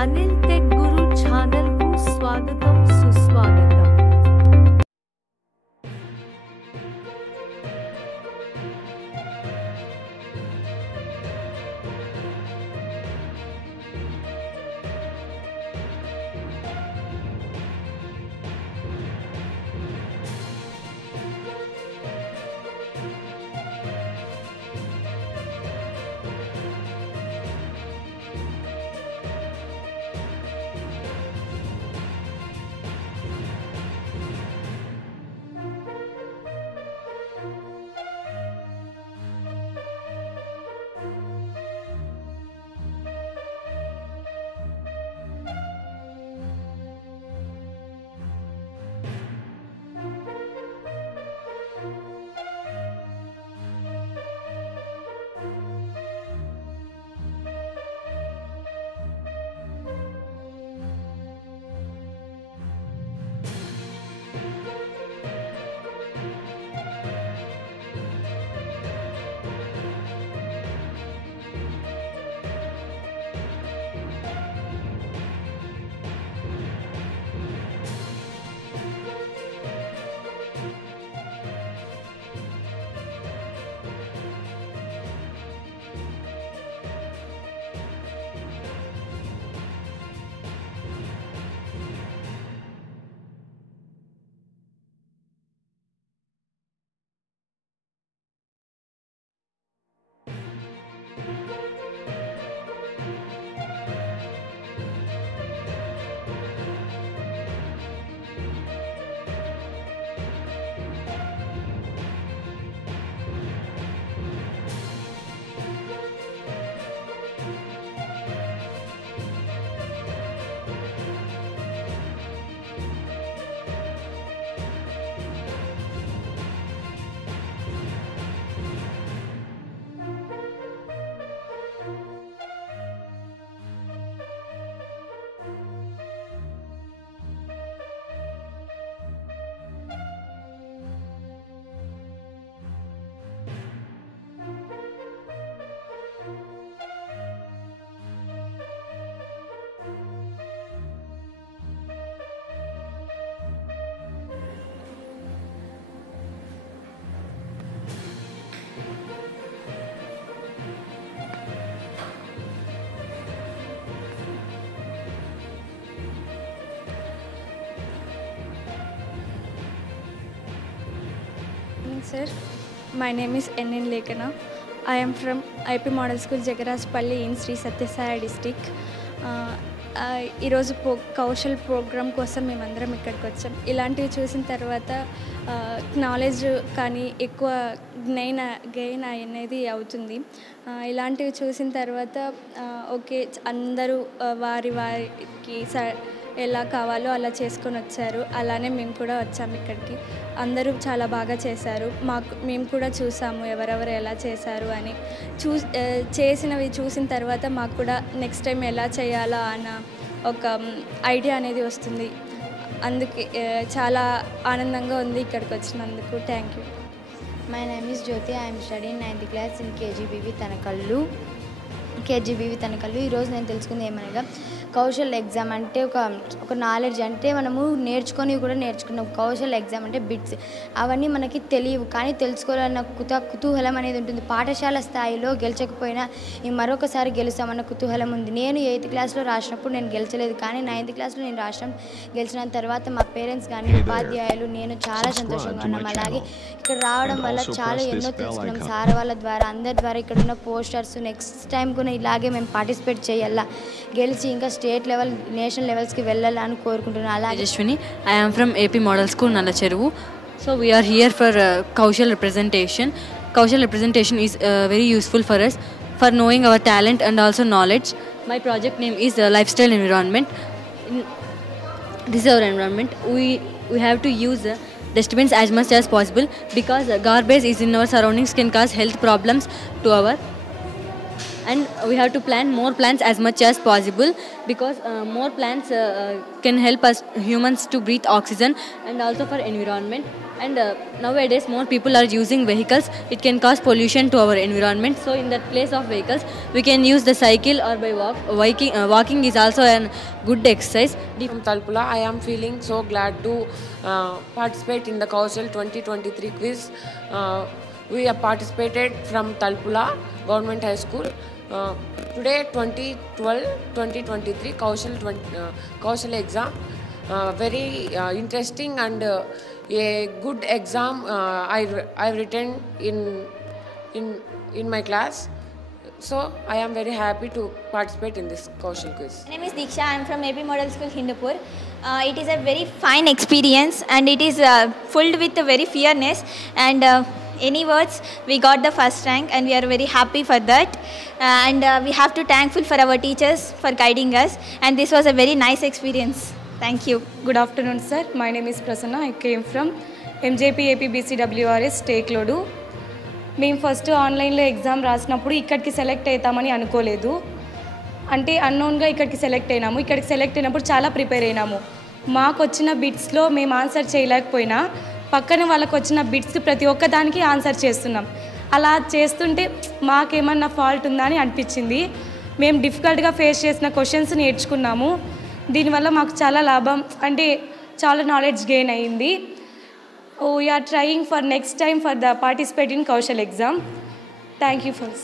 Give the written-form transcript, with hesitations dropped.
Anil tech గురు channel కు స్వాగతం సుస్వాగతం. Sir, my name is N.N. Lekana. I am from IP Model School, Jagarajpalli in Sri Sathya Sai district. ఈరోజు Kaushal programme కోసం మేమందరం ఇక్కడికి వచ్చాం. ఇలాంటివి చూసిన తర్వాత నాలెడ్జ్ కానీ ఎక్కువ గెయిన్ అనేది అవుతుంది. ఇలాంటివి చూసిన తర్వాత ఓకే మేము వారికి ఎలా కావాలో అలా చేసుకొని వచ్చారు. అలానే మేము కూడా వచ్చాము ఇక్కడికి. అందరూ చాలా బాగా చేశారు. మేము కూడా చూసాము ఎవరెవరు ఎలా చేశారు అని. చేసినవి చూసిన తర్వాత మాకు కూడా నెక్స్ట్ టైం ఎలా చేయాలో అన్న ఒక ఐడియా అనేది వస్తుంది. అందుకే చాలా ఆనందంగా ఉంది ఇక్కడికి వచ్చినందుకు. Thank you. My name is Jyothi. I'm studying 9th class in KGBV Tanakallu. ఈరోజు నేను తెలుసుకుంది ఏమనగా కౌశల్ ఎగ్జామ్ అంటే ఒక నాలెడ్జ్ అంటే మనము నేర్చుకున్నాం. కౌశల్ ఎగ్జామ్ అంటే బిట్స్ అవన్నీ మనకి తెలియవు, కానీ తెలుసుకోవాలన్న కుతూహలం అనేది ఉంటుంది. పాఠశాల స్థాయిలో గెలిచకపోయినా మరొకసారి గెలుస్తామన్న కుతూహలం ఉంది. నేను 8th classలో రాసినప్పుడు నేను గెలిచలేదు, కానీ 9th classలో నేను గెలిచిన తర్వాత మా పేరెంట్స్ కానీ ఉపాధ్యాయులు నేను చాలా సంతోషంగా ఉన్నాం. అలాగే ఇక్కడ రావడం వల్ల చాలా ఎన్నో తెలుసుకున్నాం సార్ వాళ్ళ ద్వారా, అందరి ద్వారా. ఇక్కడ ఉన్న పోస్టర్స్ నెక్స్ట్ టైం కూడా ఇలాగే మేము పార్టిసిపేట్ చేయాలా, గెలిచి ఇంకా స్టేట్ లెవెల్ నేషనల్ లెవెల్స్కి వెళ్ళాలని కోరుకుంటున్నాను. అలాగే Tejaswini, I am from AP Model School, Nalacheruvu. So we are here for Kaushal representation. Kaushal representation is very useful for us for knowing our talent and also knowledge. My project name is Lifestyle Environment. This is our environment. We have to use dustbins as much as possible because garbage is in our surroundings can cause health problems to our. and we have to plant more plants as much as possible, because more plants can help us humans to breathe oxygen and also for environment. And nowadays more people are using vehicles. It can cause pollution to our environment, so in that place of vehicles we can use the cycle or by walking is also a good exercise. From Talpula, I am feeling so glad to participate in the Kaushal 2023 quiz. We have participated from Talpula Government High School. Today 2012-2023 Kaushal exam, very interesting and a good exam. I've written in my class, so I am very happy to participate in this Kaushal quiz. My name is Diksha. I am from AP Model School, Hindupur. It is a very fine experience, and it is filled with a very fearness. And any words, we got the first rank, and we are very happy for that. And we have to thankful for our teachers for guiding us. And this was a very nice experience. Thank you. Good afternoon, sir. My name is Prasanna. I came from MJP AP BCWRS Stakelodu. మేము first ఆన్లైన్లో exam రాసినప్పుడు ఇక్కడికి select అవుతామని అనుకోలేదు. అంటే అన్నోన్గా ఇక్కడికి select అయినాము. ఇక్కడికి select అయినప్పుడు చాలా ప్రిపేర్ అయినాము. మాకు వచ్చిన బిట్స్లో మేము ఆన్సర్ చేయలేకపోయినా పక్కన వాళ్ళకు వచ్చిన బిట్స్కి ప్రతి ఒక్క దానికి ఆన్సర్ చేస్తున్నాం. అలా చేస్తుంటే మాకేమన్నా ఫాల్ట్ ఉందా అని అనిపించింది. మేము డిఫికల్ట్గా ఫేస్ చేసిన క్వశ్చన్స్ నేర్చుకున్నాము. దీనివల్ల మాకు చాలా లాభం, అంటే చాలా నాలెడ్జ్ గెయిన్ అయ్యింది. We are trying for next time for the participate in Kaushal exam. Thank you for